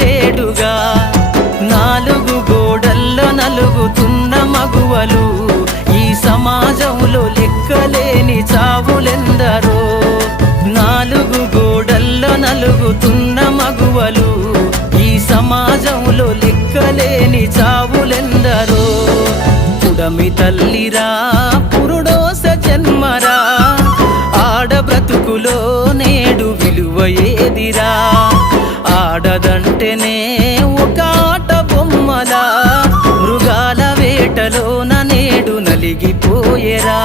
లేడుగా నాలుగు గోడల్లో నలుగుతున్న మగువలు ఈ సమాజంలో లెక్కలేని చావులెందరో నాలుగు గోడల్లో నలుగుతున్న మగువలు ఈ సమాజంలో లెక్కలేని చావులెందరో పుడమి తల్లిరా పురుడోస జన్మరా ఆడ బ్రతుకులో నేడు విలువ ఏదిరా ఆడదంటేనే ఒక ఆట బొమ్మలా మృగాల వేటలోన నేడు నలిగిపోయేరా